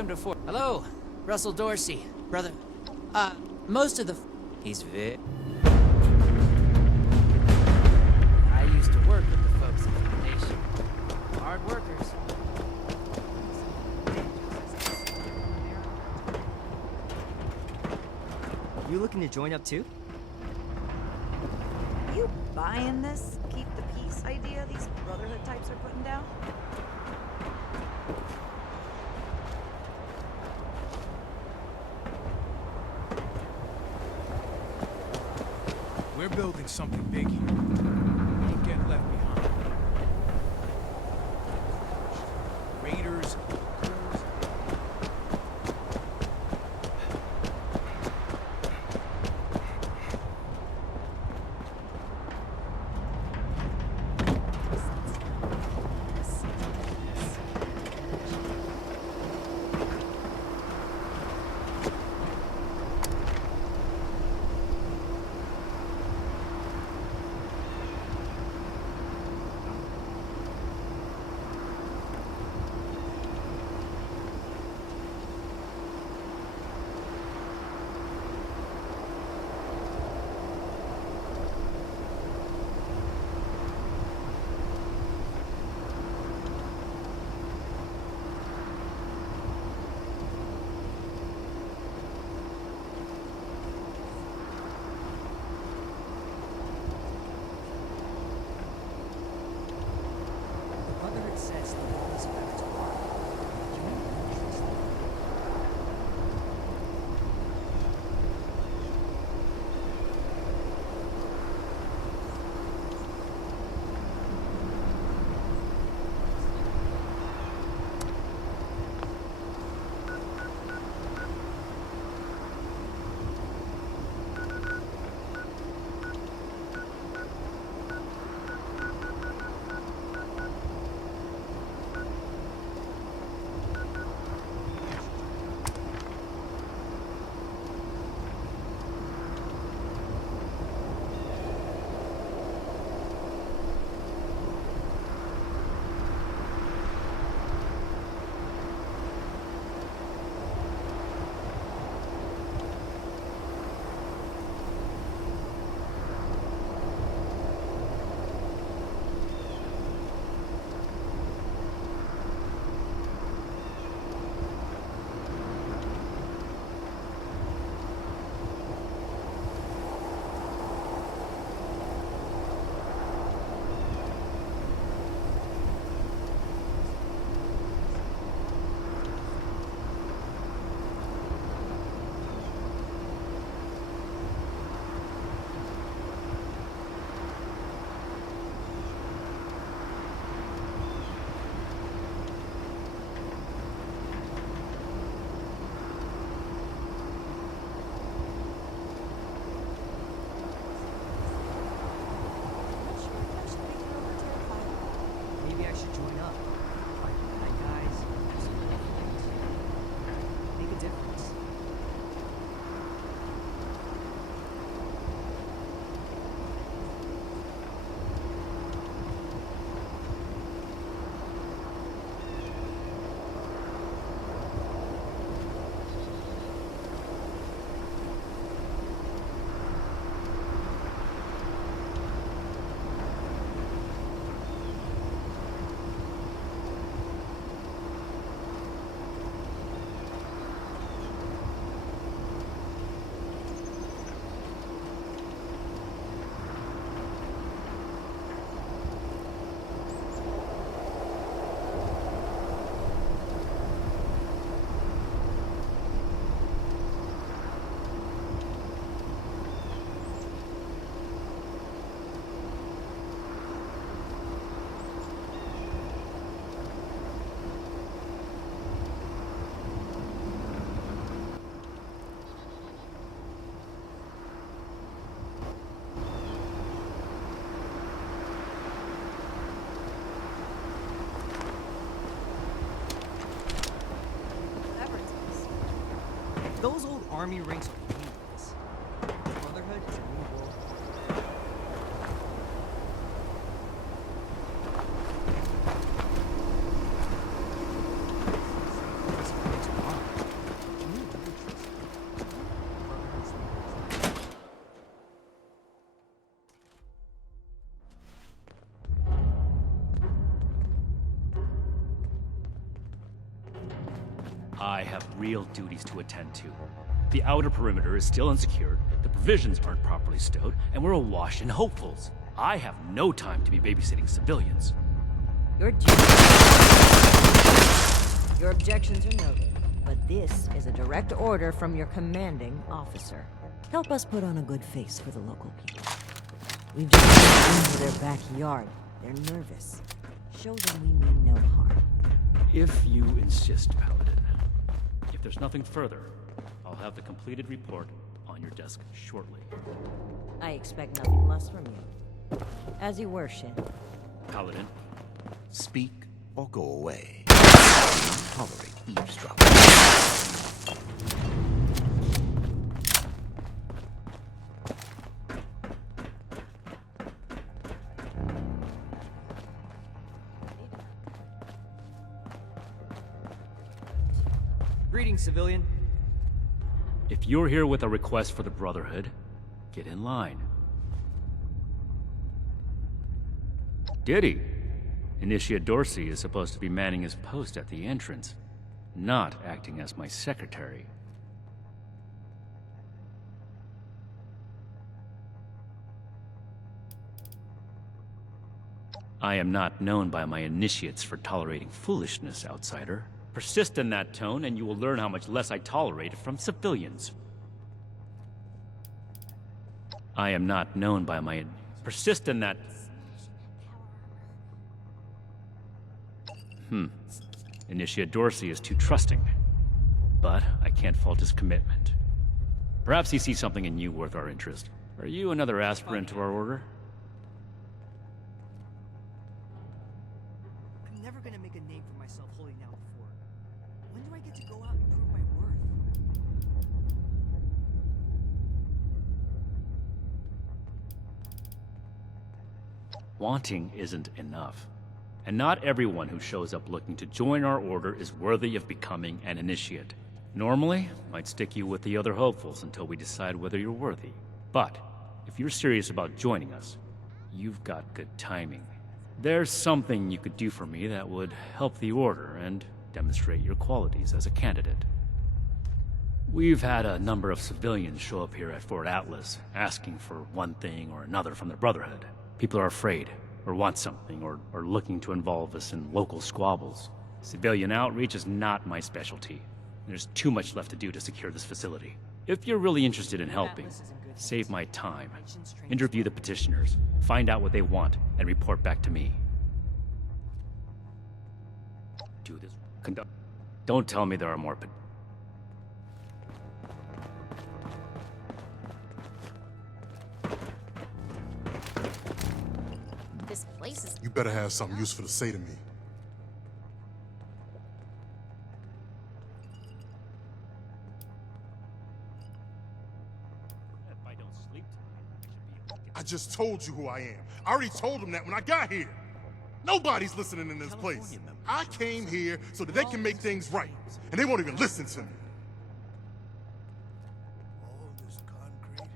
welcome to Fort. Hello, Russell Dorsey, brother. Most of the. He's Vic. I used to work with the folks in the nation. Hard workers. You looking to join up too? You buying this keep the peace idea these Brotherhood types are putting down? We're building something big here. We ain't get left behind. Raiders, ghouls. The Brotherhood says the wall is about to fall. Can we use this? Maybe I should join up. Like night guys, do some little things. Make a difference. Those old army ranks are meaningless. The Brotherhood is a new world order. This place tomorrow. I have real duties to attend to. The outer perimeter is still unsecured, the provisions aren't properly stowed, and we're awash in hopefuls. I have no time to be babysitting civilians. Your objections are noted, but this is a direct order from your commanding officer. Help us put on a good face for the local people. We've just been into their backyard. They're nervous. Show them we mean no harm. If you insist, Paladin. If there's nothing further, I'll have the completed report on your desk shortly. I expect nothing less from you. As you were, Shin. Paladin. Speak or go away. Tolerate eavesdropping. Greetings, civilian. If you're here with a request for the Brotherhood, get in line. Diddy. Initiate Dorsey is supposed to be manning his post at the entrance, not acting as my secretary. I am not known by my initiates for tolerating foolishness, outsider. Persist in that tone, and you will learn how much less I tolerate from civilians. I am not known by my... Persist in that... Initiate Dorsey is too trusting. But I can't fault his commitment. Perhaps he sees something in you worth our interest. Are you another aspirant to our order? I'm never gonna make a name for myself holding down the fort. When do I get to go out and prove my worth? Wanting isn't enough. And not everyone who shows up looking to join our order is worthy of becoming an initiate. Normally, I'd stick you with the other hopefuls until we decide whether you're worthy. But, if you're serious about joining us, you've got good timing. There's something you could do for me that would help the order and demonstrate your qualities as a candidate. We've had a number of civilians show up here at Fort Atlas, asking for one thing or another from the Brotherhood. People are afraid, or want something, or are looking to involve us in local squabbles. Civilian outreach is not my specialty. There's too much left to do to secure this facility. If you're really interested in helping, save my time. Interview the petitioners, find out what they want, and report back to me. Do this. Don't tell me there are more This place is... You better have something useful to say to me. If I don't sleep tonight, I should be able to get... I just told you who I am. I already told them that when I got here. Nobody's listening in this place. I came here so that they can make things right, and they won't even listen to me.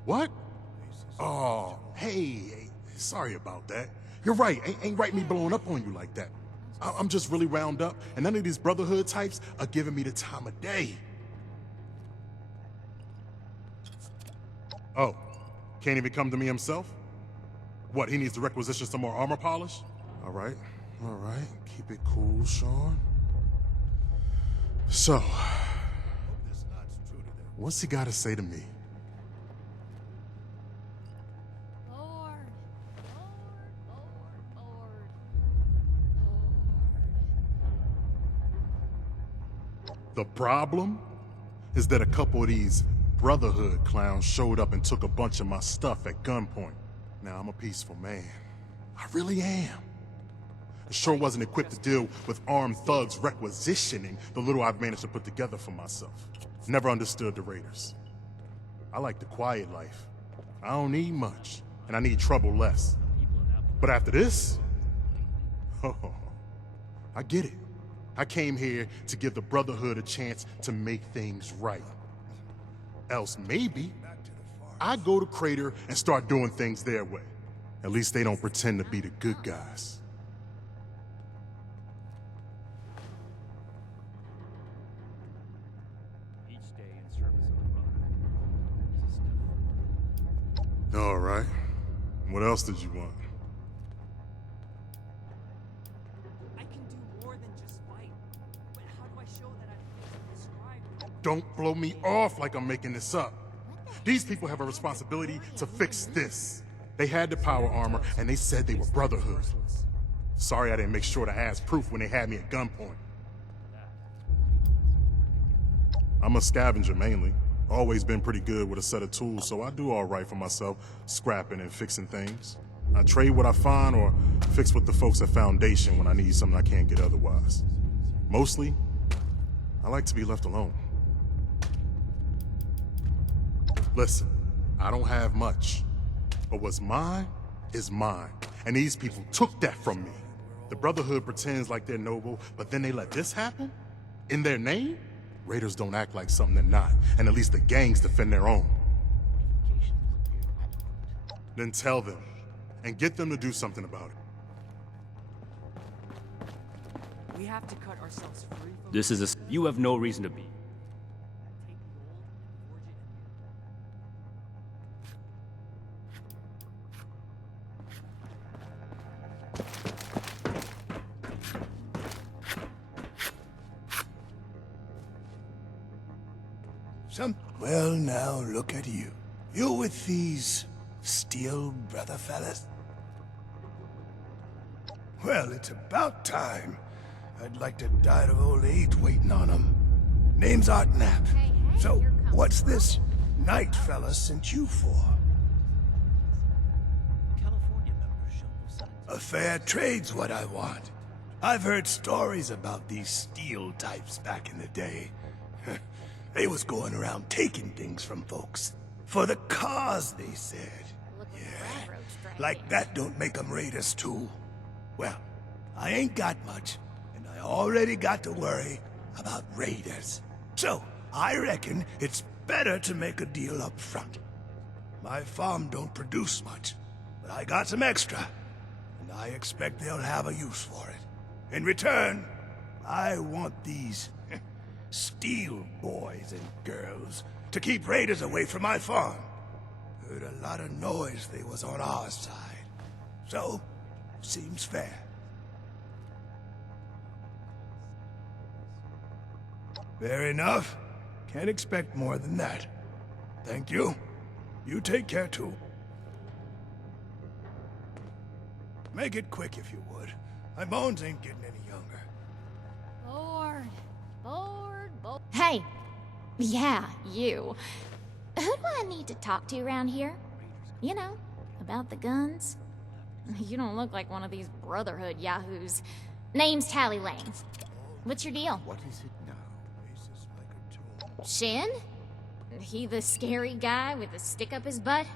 What? Oh, hey, sorry about that. You're right, ain't right me blowing up on you like that. I'm just really wound up, and none of these Brotherhood types are giving me the time of day. Oh, can't even come to me himself? What, he needs to requisition some more armor polish? All right, keep it cool, Sean. So, what's he got to say to me? Lord, Lord. The problem is that a couple of these Brotherhood clowns showed up and took a bunch of my stuff at gunpoint. Now, I'm a peaceful man. I really am. I sure wasn't equipped to deal with armed thugs requisitioning the little I've managed to put together for myself. Never understood the Raiders. I like the quiet life. I don't need much, and I need trouble less. But after this, oh, I get it. I came here to give the Brotherhood a chance to make things right. Else maybe I go to Crater and start doing things their way. At least they don't pretend to be the good guys. What else did you want? I can do more than just fight. But how do I show that I've described? Don't blow me off like I'm making this up. These people have a responsibility to fix this. They had the power armor, and they said they were Brotherhood. Sorry I didn't make sure to ask proof when they had me at gunpoint. I'm a scavenger mainly. Always been pretty good with a set of tools, so I do all right for myself, scrapping and fixing things. I trade what I find or fix with the folks at Foundation when I need something I can't get otherwise. Mostly, I like to be left alone. Listen, I don't have much, but what's mine is mine, and these people took that from me. The Brotherhood pretends like they're noble, but then they let this happen? In their name? Raiders don't act like something they're not, and at least the gangs defend their own. Then tell them, and get them to do something about it. We have to cut ourselves free from This is a... You have no reason to be. take the old and forge it anew. Well, now look at you. You with these steel brother fellas? Well, it's about time. I'd like to die of old age waiting on them. Name's Artnap. Hey, So, here comes what's trouble. this night fella sent you for? A fair trade's what I want. I've heard stories about these steel types back in the day. They was going around taking things from folks. For the cause, they said. Look at the Yeah, railroads dragging. like that don't make them raiders too. Well, I ain't got much, and I already got to worry about raiders. So, I reckon it's better to make a deal up front. My farm don't produce much, but I got some extra, and I expect they'll have a use for it. In return, I want these steel boys and girls to keep raiders away from my farm. Heard a lot of noise they was on our side. So, seems fair. Fair enough. Can't expect more than that. Thank you. You take care too. Make it quick if you would. My bones ain't getting any younger. Bored. Hey. Yeah, you. Who do I need to talk to around here? You know, about the guns? You don't look like one of these Brotherhood yahoos. Name's Tally Lane. What's your deal? What is it now? Shin? He the scary guy with the stick up his butt?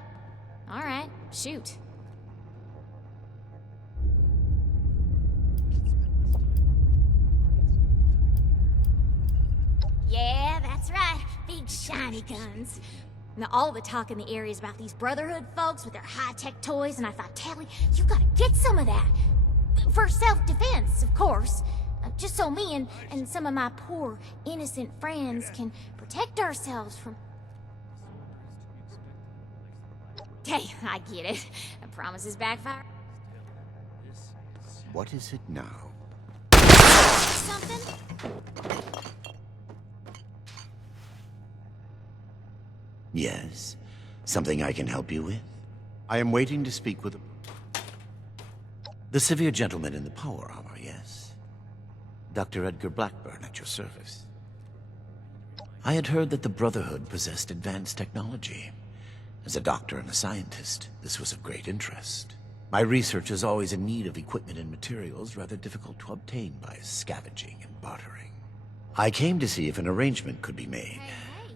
Alright, shoot. Yeah, that's right. Big shiny guns. Now, all the talk in the area is about these Brotherhood folks with their high-tech toys, and I thought, Tally, you gotta get some of that. For self-defense, of course. Just so me and some of my poor, innocent friends can protect ourselves from... Hey, I get it. Promises backfire. What is it now? Something? Yes? Something I can help you with? I am waiting to speak with the severe gentleman in the power armor, yes? Dr. Edgar Blackburn at your service. I had heard that the Brotherhood possessed advanced technology. As a doctor and a scientist, this was of great interest. My research is always in need of equipment and materials rather difficult to obtain by scavenging and bartering. I came to see if an arrangement could be made,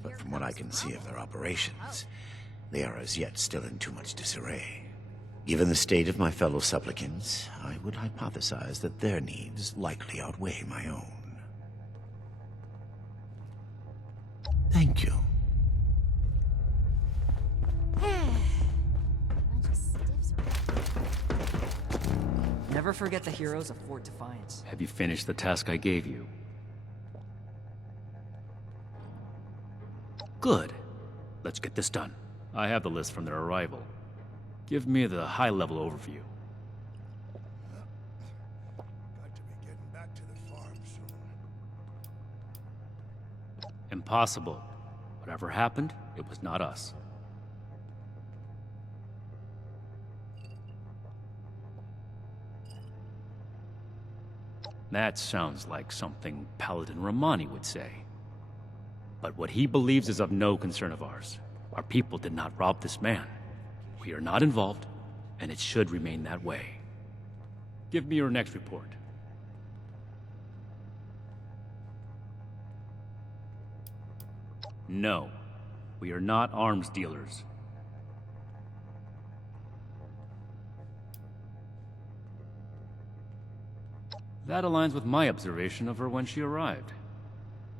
but from what I can see of their operations, they are as yet still in too much disarray. Given the state of my fellow supplicants, I would hypothesize that their needs likely outweigh my own. Thank you. Bunch of stiffs around. Never forget the heroes of Fort Defiance. Have you finished the task I gave you? Good. Let's get this done. I have the list from their arrival. Give me the high-level overview. Got to be getting back to the farm soon. Impossible. Whatever happened, it was not us. That sounds like something Paladin Romani would say. But what he believes is of no concern of ours. Our people did not rob this man. We are not involved, and it should remain that way. Give me your next report. No, we are not arms dealers. That aligns with my observation of her when she arrived.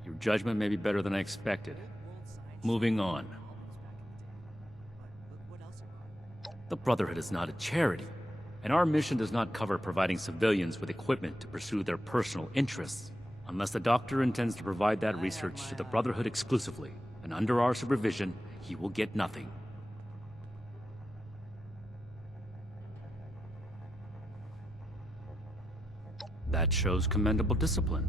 Your judgment may be better than I expected. Moving on. The Brotherhood is not a charity, and our mission does not cover providing civilians with equipment to pursue their personal interests. Unless the doctor intends to provide that research to the Brotherhood exclusively, and under our supervision, he will get nothing. That shows commendable discipline.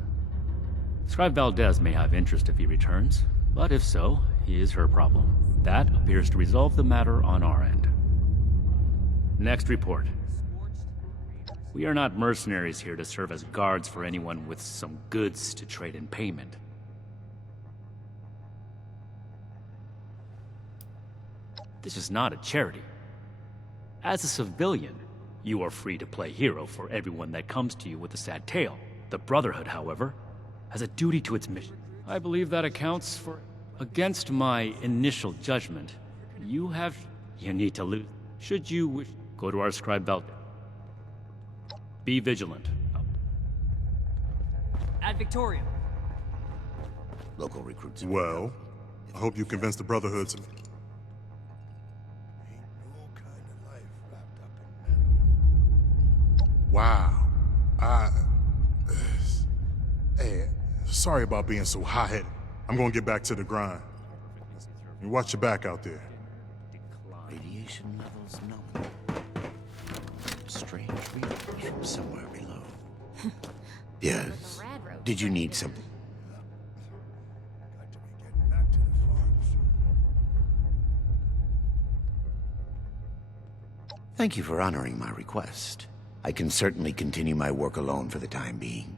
Scribe Valdez may have interest if he returns, but if so, he is her problem. That appears to resolve the matter on our end. Next report. We are not mercenaries here to serve as guards for anyone with some goods to trade in payment. This is not a charity. As a civilian, you are free to play hero for everyone that comes to you with a sad tale. The Brotherhood, however, has a duty to its mission. I believe that accounts for... Against my initial judgment, you need to lose. Should you wish... Go to our scribe belt. Be vigilant. Ad Victoriam. Local recruits. Well, I hope you convinced the Brotherhood to... Ain't no kind of life wrapped up in metal. Wow. Hey, sorry about being so hot-headed. I'm gonna get back to the grind. And watch your back out there. Radiation levels nominal. Strange readings from somewhere below. Yes? Did you need something? Got to be getting back to the farm soon. Thank you for honoring my request. I can certainly continue my work alone for the time being.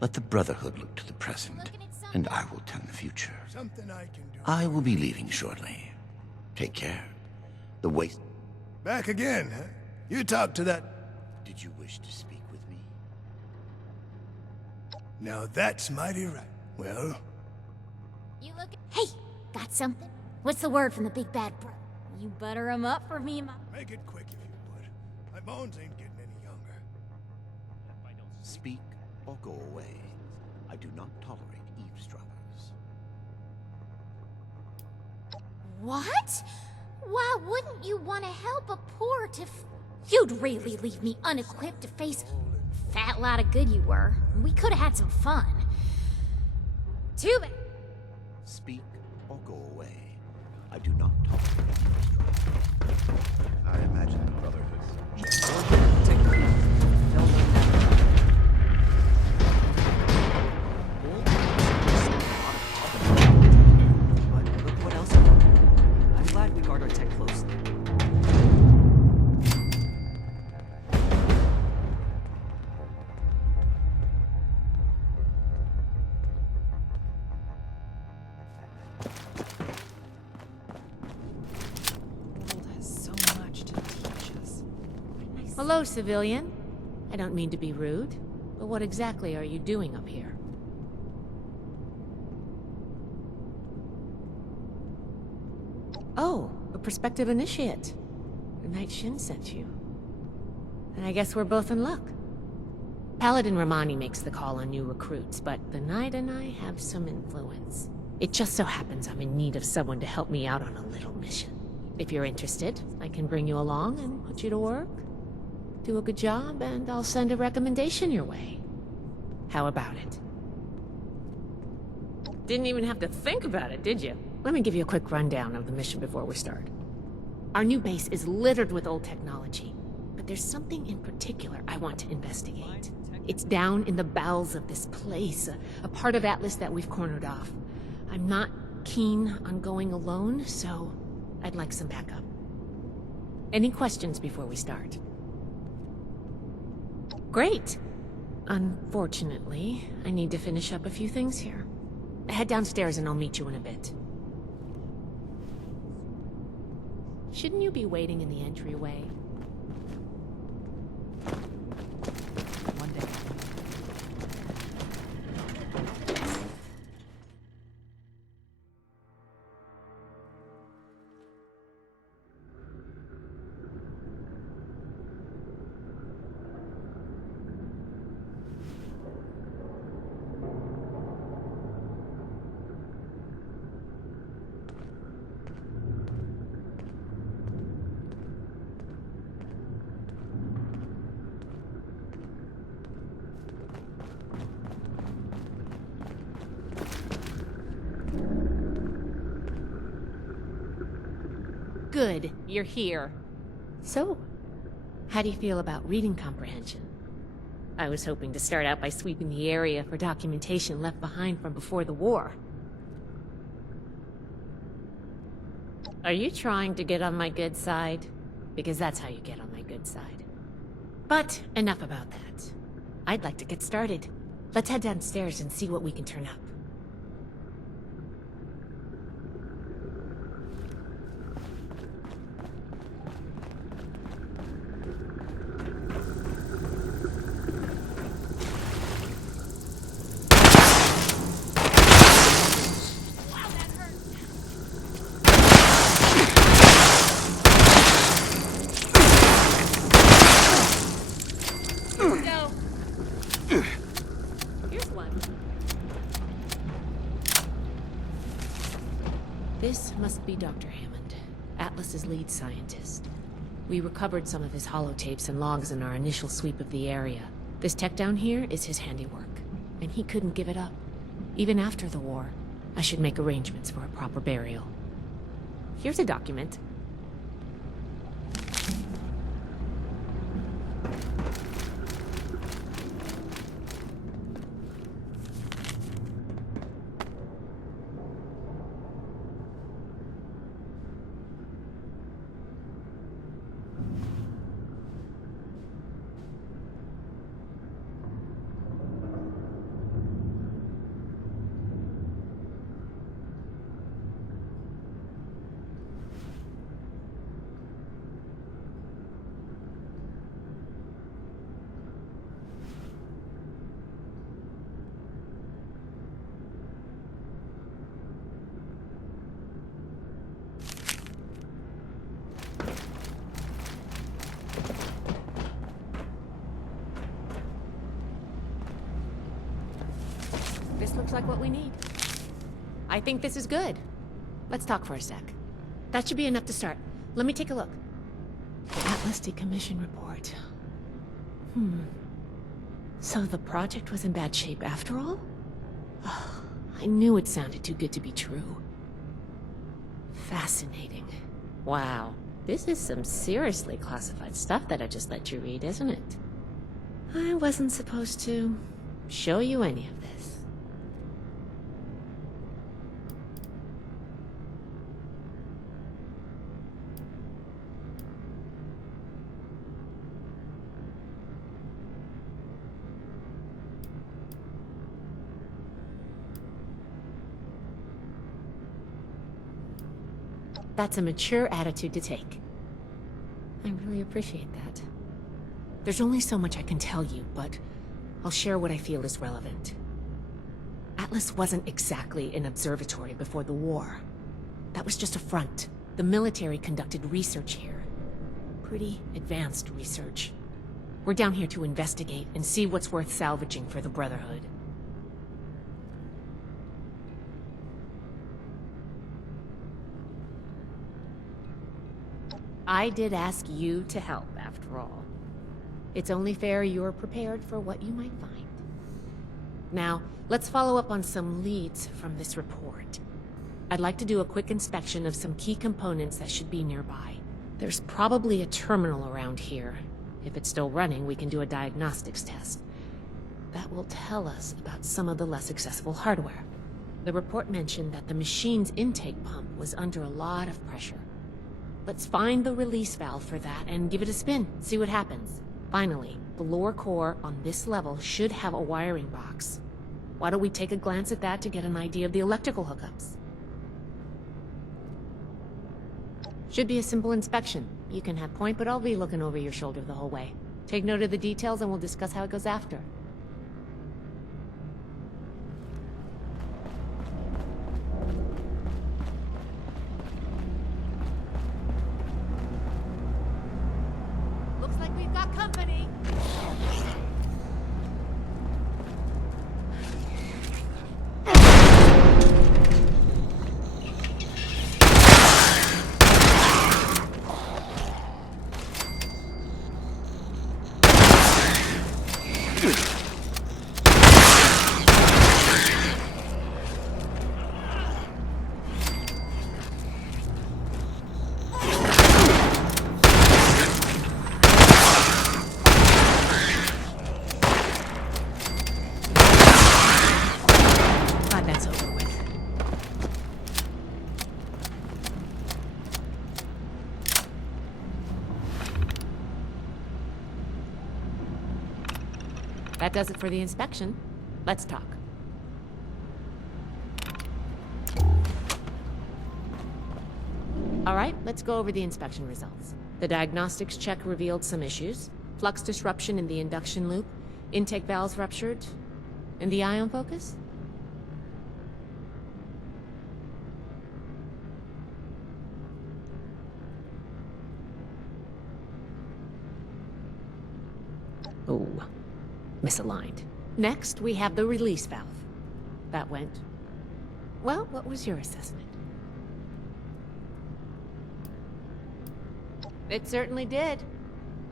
Let the Brotherhood look to the present, and I will tend the future. Something I can do. I will be leaving shortly. Take care. The waste... Back again, huh? You talk to that... Did you wish to speak with me? Now that's mighty right. Well, You look. Hey, got something? What's the word from the big bad bro? You butter 'em up for me and my. make it quick if you would. My bones ain't getting any younger. Speak or go away. I do not tolerate eavesdroppers. What? Why wouldn't you want to help a poor You'd really leave me unequipped to face fat lot of good you were. We could have had some fun. Too bad. Speak or go away. I do not tolerate eavesdroppers. I imagine the Brotherhood. Take the lead. Tell them but look what else I got. I'm glad we guard our tech closely. Hello, civilian. I don't mean to be rude, but what exactly are you doing up here? Oh, a prospective initiate. The Knight Shin sent you. And I guess we're both in luck. Paladin Romani makes the call on new recruits, but the Knight and I have some influence. It just so happens I'm in need of someone to help me out on a little mission. If you're interested, I can bring you along and put you to work. Do a good job, and I'll send a recommendation your way. How about it? Didn't even have to think about it, did you? Let me give you a quick rundown of the mission before we start. Our new base is littered with old technology, but there's something in particular I want to investigate. It's down in the bowels of this place, a part of Atlas that we've cornered off. I'm not keen on going alone, so I'd like some backup. Any questions before we start? Great. Unfortunately, I need to finish up a few things here. Head downstairs and I'll meet you in a bit. Shouldn't you be waiting in the entryway? One day. Good, you're here. So, how do you feel about reading comprehension? I was hoping to start out by sweeping the area for documentation left behind from before the war. Are you trying to get on my good side? Because that's how you get on my good side. But enough about that. I'd like to get started. Let's head downstairs and see what we can turn up. This must be Dr. Hammond, Atlas's lead scientist. We recovered some of his holotapes and logs in our initial sweep of the area. This tech down here is his handiwork, and he couldn't give it up. Even after the war, I should make arrangements for a proper burial. Here's a document. This looks like what we need. I think this is good. Let's talk for a sec. That should be enough to start. Let me take a look. Atlas decommission report. So the project was in bad shape after all? I knew it sounded too good to be true. Fascinating. Wow. This is some seriously classified stuff that I just let you read, isn't it? I wasn't supposed to show you any of this. That's a mature attitude to take. I really appreciate that. There's only so much I can tell you, but I'll share what I feel is relevant. Atlas wasn't exactly an observatory before the war. That was just a front. The military conducted research here. Pretty advanced research. We're down here to investigate and see what's worth salvaging for the Brotherhood. I did ask you to help, after all. It's only fair you're prepared for what you might find. Now, let's follow up on some leads from this report. I'd like to do a quick inspection of some key components that should be nearby. There's probably a terminal around here. If it's still running, we can do a diagnostics test. That will tell us about some of the less accessible hardware. The report mentioned that the machine's intake pump was under a lot of pressure. Let's find the release valve for that and give it a spin, see what happens. Finally, the lower core on this level should have a wiring box. Why don't we take a glance at that to get an idea of the electrical hookups? Should be a simple inspection. You can have point, but I'll be looking over your shoulder the whole way. Take note of the details and we'll discuss how it goes after. Looks like we've got company. That's over with. That does it for the inspection. Let's talk. All right, let's go over the inspection results. The diagnostics check revealed some issues. Flux disruption in the induction loop, intake valves ruptured, and the ion focus? Oh, misaligned. Next, we have the release valve. That went... Well, what was your assessment? It certainly did.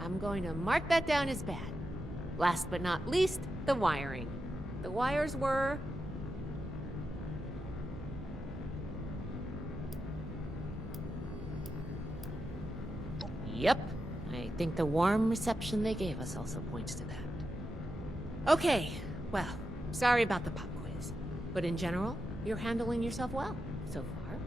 I'm going to mark that down as bad. Last but not least, the wiring. The wires were... Yep. I think the warm reception they gave us also points to that. Okay, well, sorry about the pop quiz. But in general, you're handling yourself well so far.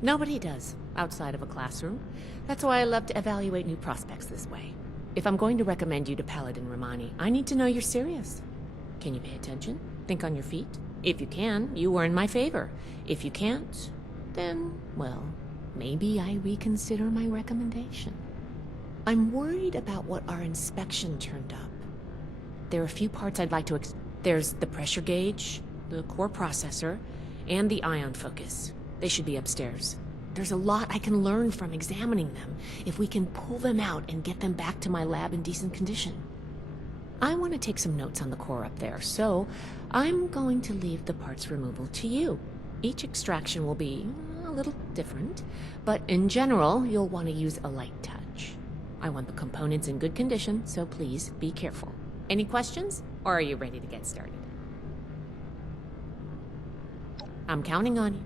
Nobody does, outside of a classroom. That's why I love to evaluate new prospects this way. If I'm going to recommend you to Paladin Romani, I need to know you're serious. Can you pay attention? Think on your feet? If you can, you are in my favor. If you can't, then, well, maybe I reconsider my recommendation. I'm worried about what our inspection turned up. There are a few parts I'd like to There's the pressure gauge, the core processor, and the ion focus. They should be upstairs. There's a lot I can learn from examining them if we can pull them out and get them back to my lab in decent condition. I want to take some notes on the core up there, so I'm going to leave the parts removal to you. Each extraction will be a little different, but in general, you'll want to use a light touch. I want the components in good condition, so please be careful. Any questions, or are you ready to get started? I'm counting on you.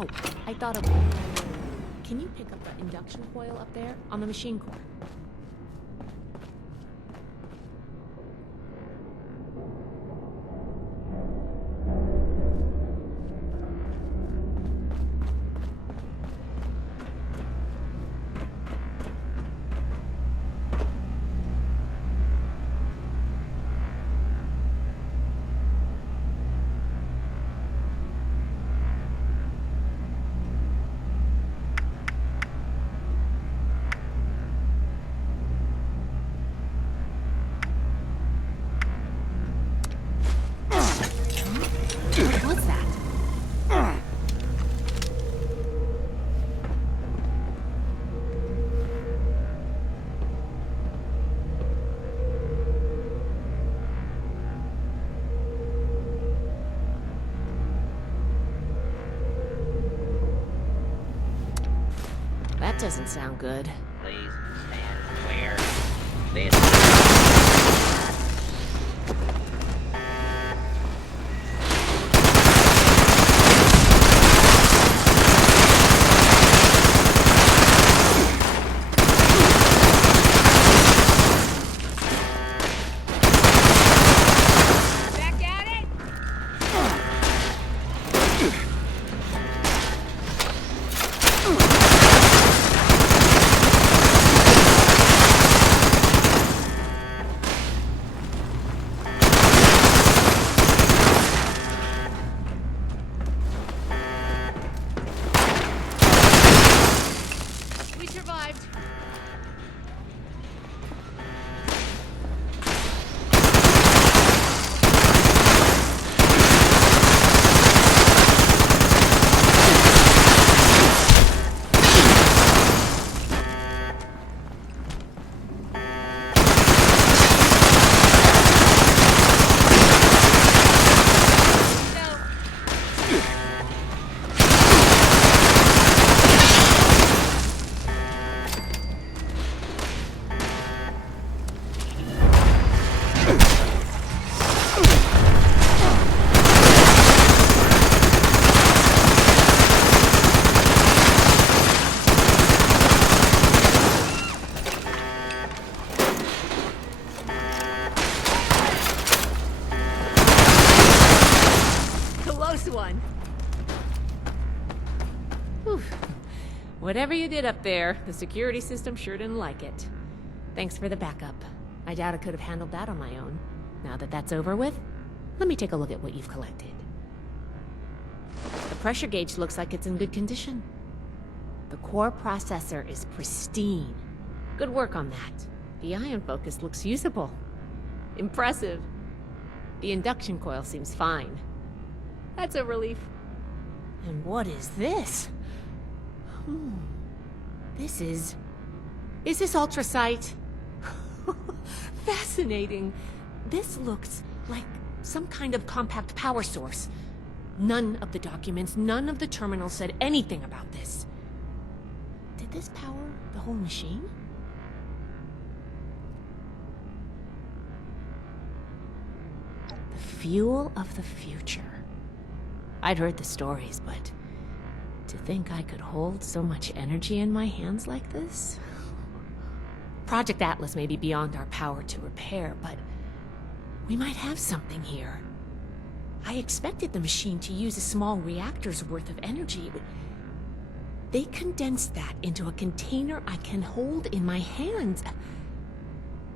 Oh, I thought of... Can you pick up the induction coil up there on the machine core? What's that? That doesn't sound good. Please stand clear. This. We survived. Close one. Whew. Whatever you did up there, the security system sure didn't like it. Thanks for the backup. I doubt I could have handled that on my own. Now that that's over with, let me take a look at what you've collected. The pressure gauge looks like it's in good condition. The core processor is pristine. Good work on that. The ion focus looks usable. Impressive. The induction coil seems fine. That's a relief. And what is this? Is this ultrasight? Fascinating. This looks like some kind of compact power source. None of the documents, none of the terminals said anything about this. Did this power the whole machine? The fuel of the future. I'd heard the stories, but to think I could hold so much energy in my hands like this? Project Atlas may be beyond our power to repair, but we might have something here. I expected the machine to use a small reactor's worth of energy, but they condensed that into a container I can hold in my hands.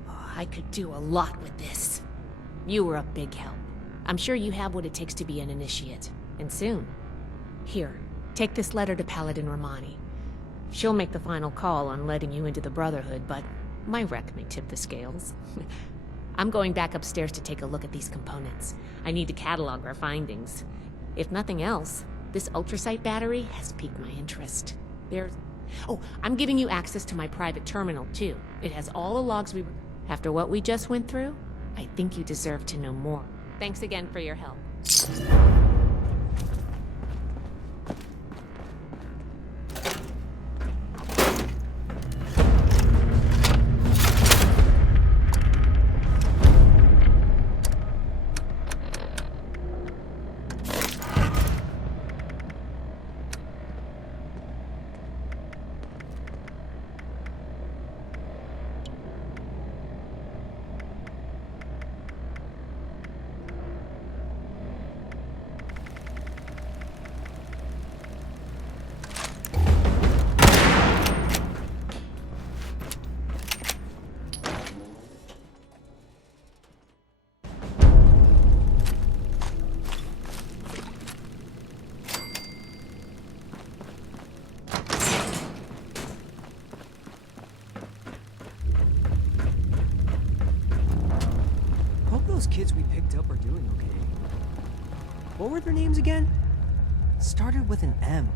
Oh, I could do a lot with this. You were a big help. I'm sure you have what it takes to be an initiate, and soon. Here, take this letter to Paladin Romani. She'll make the final call on letting you into the Brotherhood, but my wreck may tip the scales. I'm going back upstairs to take a look at these components. I need to catalog our findings. If nothing else, this ultrasight battery has piqued my interest. Oh, I'm giving you access to my private terminal, too. It has all the logs we... After what we just went through, I think you deserve to know more. Thanks again for your help. those kids we picked up are doing okay. What were their names again? Started with an M.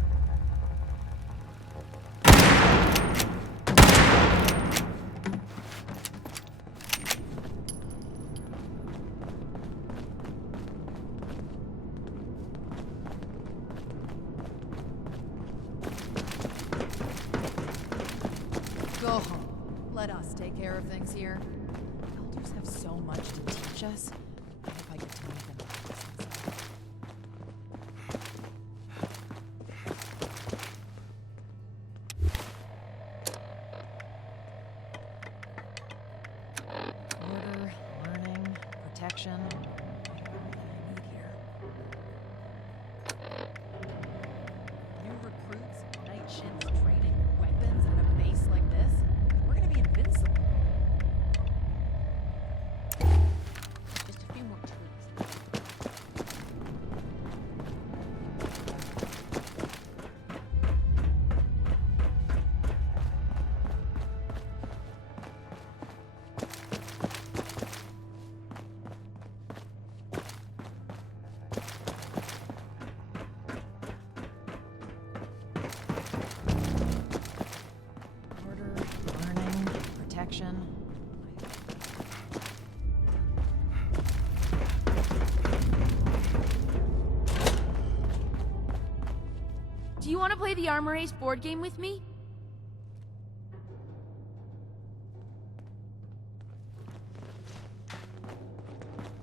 Go home. Let us take care of things here. Elders have so much to teach us. I hope I get to meet them. Order, learning, protection. Everything I need here. New recruits, night shifts, training, weapons, and a base like this. We're gonna be invincible. Just a few more tweaks. Order, learning, protection. Do you want to play the Armor Ace board game with me?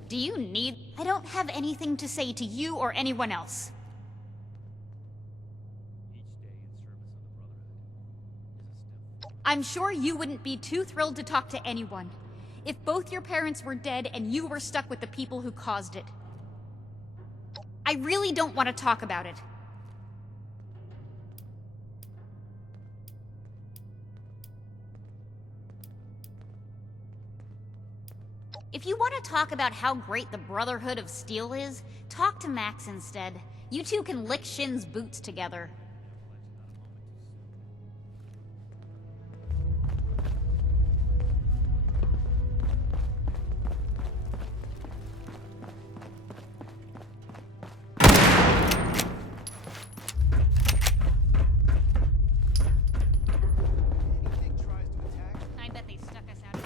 Do you need... I don't have anything to say to you or anyone else. I'm sure you wouldn't be too thrilled to talk to anyone if both your parents were dead and you were stuck with the people who caused it. I really don't want to talk about it. If you want to talk about how great the Brotherhood of Steel is, talk to Max instead. You two can lick Shin's boots together. I bet they stuck us out of...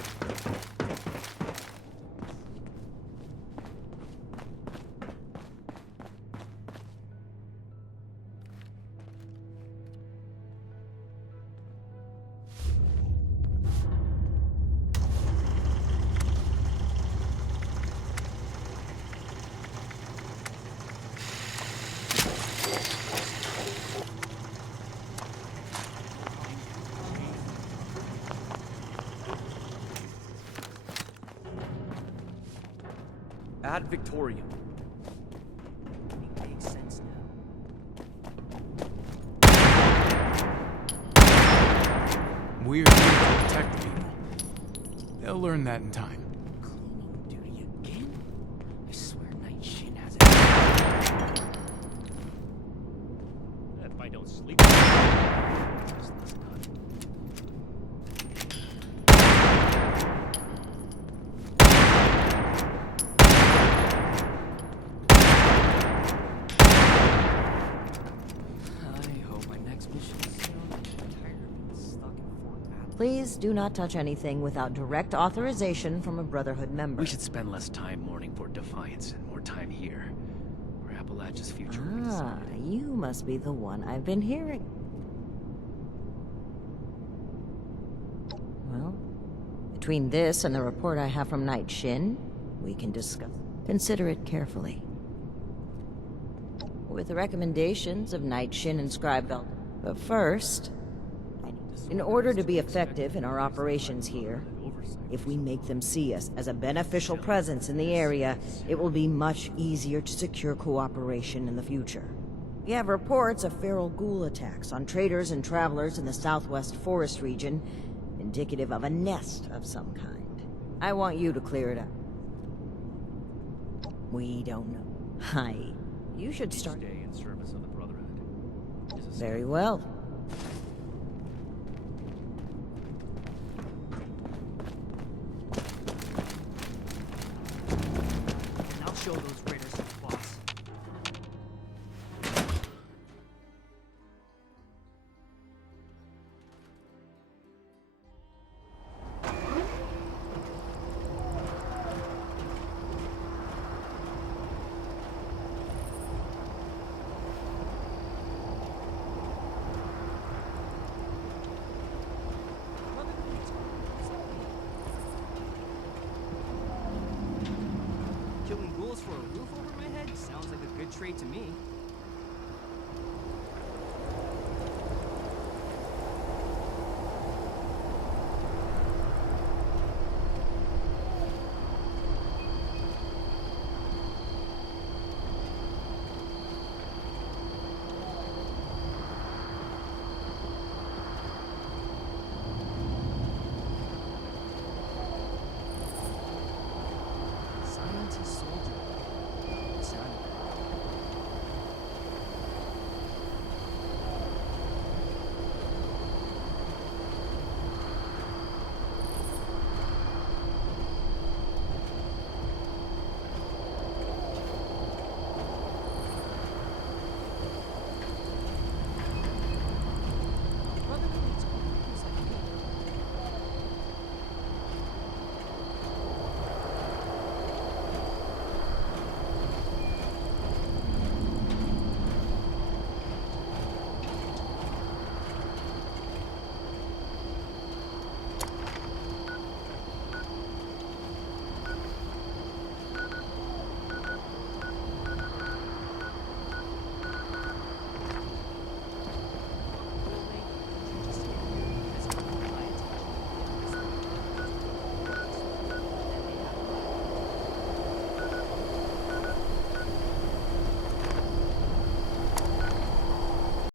Ad Victorium. It makes sense now. We're here to protect people. They'll learn that in time. Cleaning duty again? I swear Night Shin has it. If I don't sleep. I hope my next mission is soon. I'm tired of being stuck in Fort Atlas. Please do not touch anything without direct authorization from a Brotherhood member. We should spend less time mourning for Defiance and more time here, where Appalachia's future will be Ah, decided. you must be the one I've been hearing. Well, between this and the report I have from Night Shin, we can discuss. Consider it carefully. With the recommendations of Night Shin and Scribe Belt. But first, in order to be effective in our operations here, if we make them see us as a beneficial presence in the area, it will be much easier to secure cooperation in the future. We have reports of feral ghoul attacks on traders and travelers in the southwest forest region, indicative of a nest of some kind. I want you to clear it up. We don't know. You should start. Stay in service of the Brotherhood. Very well. great to me.